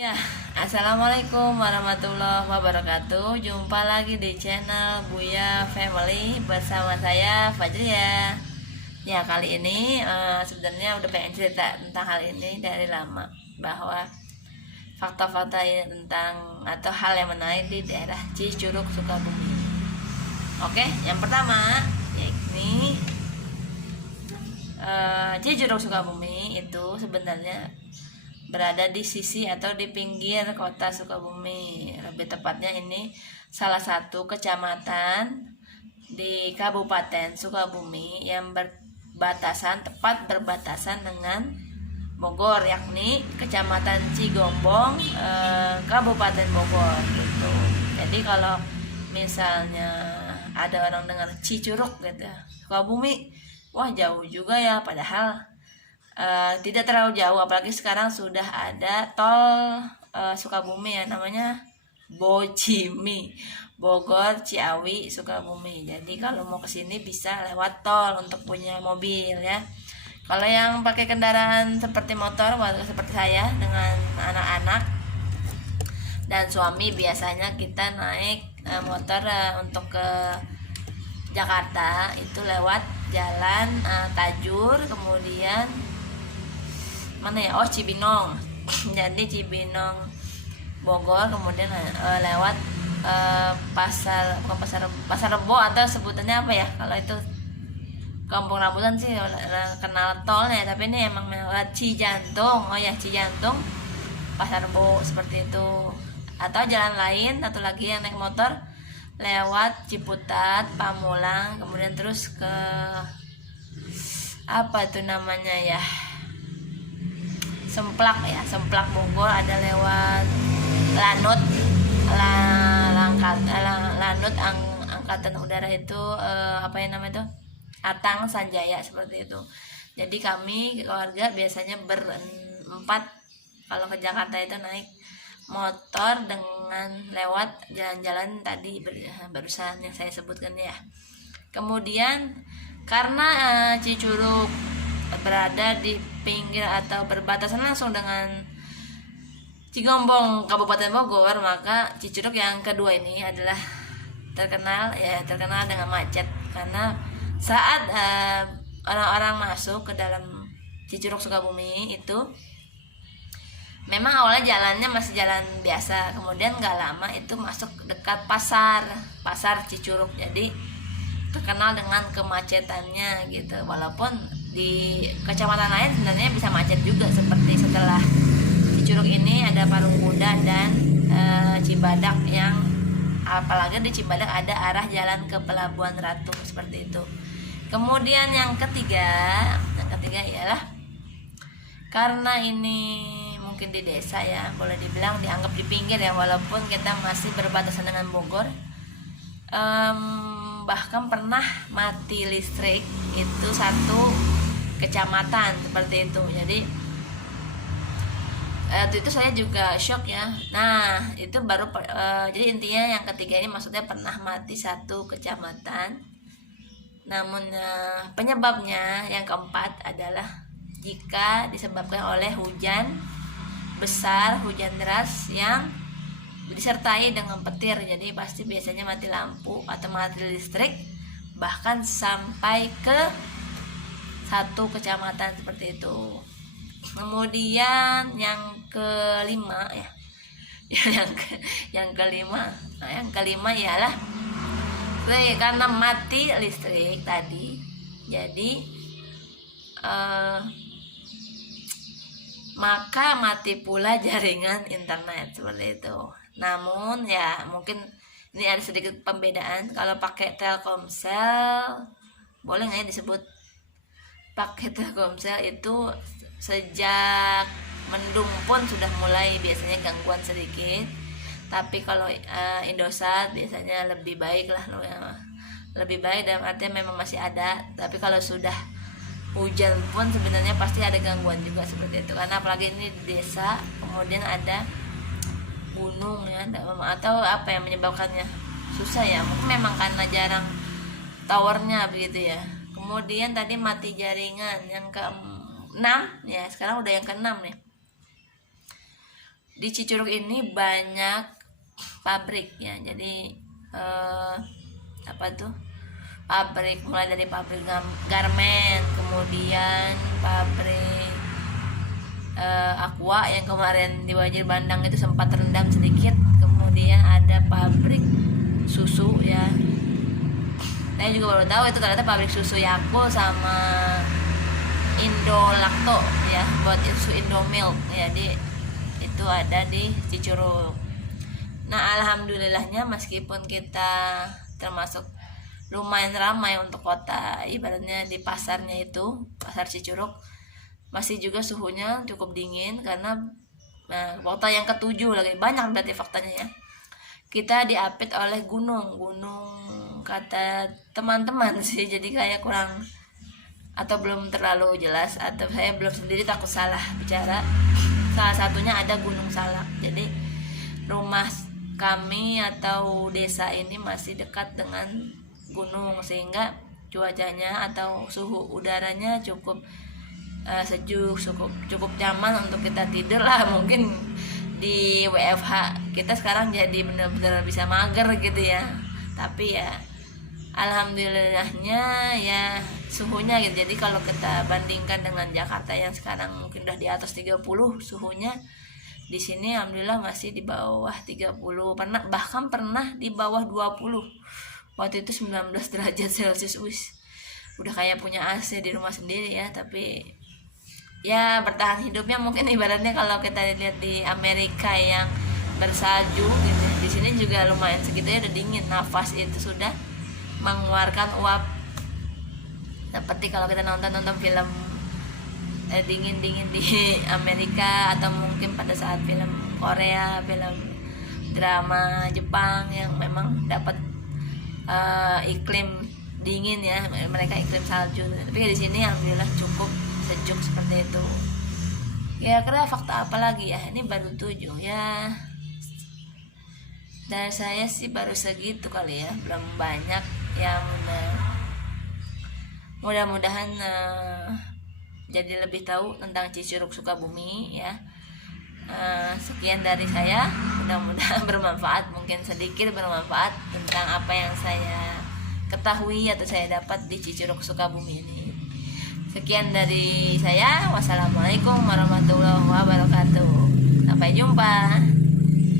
Ya, assalamualaikum warahmatullahi wabarakatuh. Jumpa lagi di channel Buya Family bersama saya Fajria. Ya, kali ini sebenarnya udah pengen cerita tentang hal ini dari lama, bahwa fakta-fakta tentang atau hal yang menarik di daerah Cicurug, Sukabumi. Oke, yang pertama yakni Cicurug, Sukabumi itu sebenarnya berada di sisi atau di pinggir kota Sukabumi. Lebih tepatnya ini salah satu kecamatan di Kabupaten Sukabumi yang tepat berbatasan dengan Bogor, yakni Kecamatan Cigombong, Kabupaten Bogor gitu. Jadi kalau misalnya ada orang dengar Cicurug gitu, Sukabumi, wah jauh juga ya, padahal tidak terlalu jauh, apalagi sekarang sudah ada tol Sukabumi ya, namanya Bocimi, Bogor Ciawi Sukabumi. Jadi kalau mau kesini bisa lewat tol untuk punya mobil ya. Kalau yang pakai kendaraan seperti motor, seperti saya dengan anak-anak dan suami, biasanya kita naik motor untuk ke Jakarta itu lewat jalan Tajur, kemudian mana ya, Cibinong. Jadi Cibinong Bogor, kemudian lewat pasar Rebo, atau sebutannya apa ya kalau itu Kampung Rambutan sih kenal tolnya, tapi ini emang lewat Cijantung. Oh ya, Cijantung, Pasar Rebo, seperti itu. Atau jalan lain, satu lagi yang naik motor lewat Ciputat, Pamulang, kemudian terus ke apa itu namanya ya, Semplak Bogor, ada lewat Lanut, Lanut angkatan udara itu apa yang namanya itu, Atang Sanjaya, seperti itu. Jadi kami keluarga biasanya berempat kalau ke Jakarta itu naik motor dengan lewat jalan-jalan tadi barusan yang saya sebutkan ya. Kemudian karena Cicurug berada di pinggir atau berbatasan langsung dengan Cigombong, Kabupaten Bogor, maka Cicurug yang kedua ini adalah terkenal dengan macet, karena saat orang-orang masuk ke dalam Cicurug Sukabumi itu memang awalnya jalannya masih jalan biasa, kemudian nggak lama itu masuk dekat pasar Cicurug. Jadi terkenal dengan kemacetannya gitu, walaupun di kecamatan lain sebenarnya bisa macet juga, seperti setelah Cicurug ini ada Parung Kuda dan Cibadak, yang apalagi di Cibadak ada arah jalan ke Pelabuhan Ratu, seperti itu. Kemudian yang ketiga ialah karena ini mungkin di desa ya, boleh dibilang dianggap di pinggir ya, walaupun kita masih berbatasan dengan Bogor. Bahkan pernah mati listrik itu satu kecamatan, seperti itu. Jadi waktu itu saya juga shock ya. Nah itu baru jadi intinya yang ketiga ini maksudnya pernah mati satu kecamatan. Namun penyebabnya yang keempat adalah jika disebabkan oleh hujan besar, hujan deras yang disertai dengan petir. Jadi pasti biasanya mati lampu atau mati listrik, bahkan sampai ke satu kecamatan, seperti itu. Kemudian yang kelima ya, yang kelima ialah karena mati listrik tadi, jadi maka mati pula jaringan internet, seperti itu. Namun ya mungkin ini ada sedikit pembedaan. Kalau pakai Telkomsel, boleh nggak ya disebut pakai Telkomsel, itu sejak mendung pun sudah mulai biasanya gangguan sedikit. Tapi kalau Indosat biasanya lebih baik lah, lebih baik dalam artinya memang masih ada. Tapi kalau sudah hujan pun sebenarnya pasti ada gangguan juga, seperti itu. Karena apalagi ini di desa, kemudian ada gunung ya, atau apa yang menyebabkannya susah ya, mungkin memang karena jarang towernya begitu ya. Kemudian tadi mati jaringan yang ke-6 ya, sekarang udah yang ke-6 nih. di Cicurug ini banyak pabrik ya, jadi apa tuh, pabrik mulai dari pabrik garmen, kemudian pabrik aqua yang kemarin di Banjir Bandang itu sempat terendam sedikit, kemudian ada pabrik susu ya. Saya juga baru tahu itu ternyata pabrik susu Yakult sama Indolacto ya, buat susu Indomilk ya, itu ada di Cicurug. Nah, alhamdulillahnya meskipun kita termasuk lumayan ramai untuk kota, ibaratnya di pasarnya itu, pasar Cicurug, masih juga suhunya cukup dingin karena kota yang ketujuh lagi, banyak berarti faktanya ya. Kita diapit oleh gunung kata teman-teman sih, jadi kayak kurang atau belum terlalu jelas, atau saya belum sendiri takut salah bicara. Salah satunya ada Gunung Salak. Jadi rumah kami atau desa ini masih dekat dengan gunung, sehingga cuacanya atau suhu udaranya cukup sejuk, cukup nyaman untuk kita tidur lah. Mungkin di WFH kita sekarang jadi benar-benar bisa mager gitu ya, tapi ya alhamdulillahnya ya suhunya gitu. Jadi kalau kita bandingkan dengan Jakarta yang sekarang mungkin udah di atas 30 suhunya, di sini alhamdulillah masih di bawah 30, bahkan pernah di bawah 20. Waktu itu 19 derajat Celcius. Udah kayak punya AC di rumah sendiri ya, tapi ya bertahan hidupnya mungkin ibaratnya kalau kita lihat di Amerika yang bersalju gitu. Di sini juga lumayan segitu ya, udah dingin, nafas itu sudah mengeluarkan uap. Seperti kalau kita nonton film dingin-dingin di Amerika, atau mungkin pada saat film Korea, film drama Jepang yang memang dapat iklim dingin ya, mereka iklim salju. Tapi di sini alhamdulillah cukup sejuk seperti itu. Ya kira fakta apa lagi ya? Ini baru 7 ya. Dan saya sih baru segitu kali ya, belum banyak yang mudah-mudahan jadi lebih tahu tentang Cicurug Sukabumi ya. Sekian dari saya, mudah-mudahan bermanfaat, mungkin sedikit bermanfaat tentang apa yang saya ketahui atau saya dapat di Cicurug Sukabumi ini. Sekian dari saya, wassalamualaikum warahmatullahi wabarakatuh, sampai jumpa.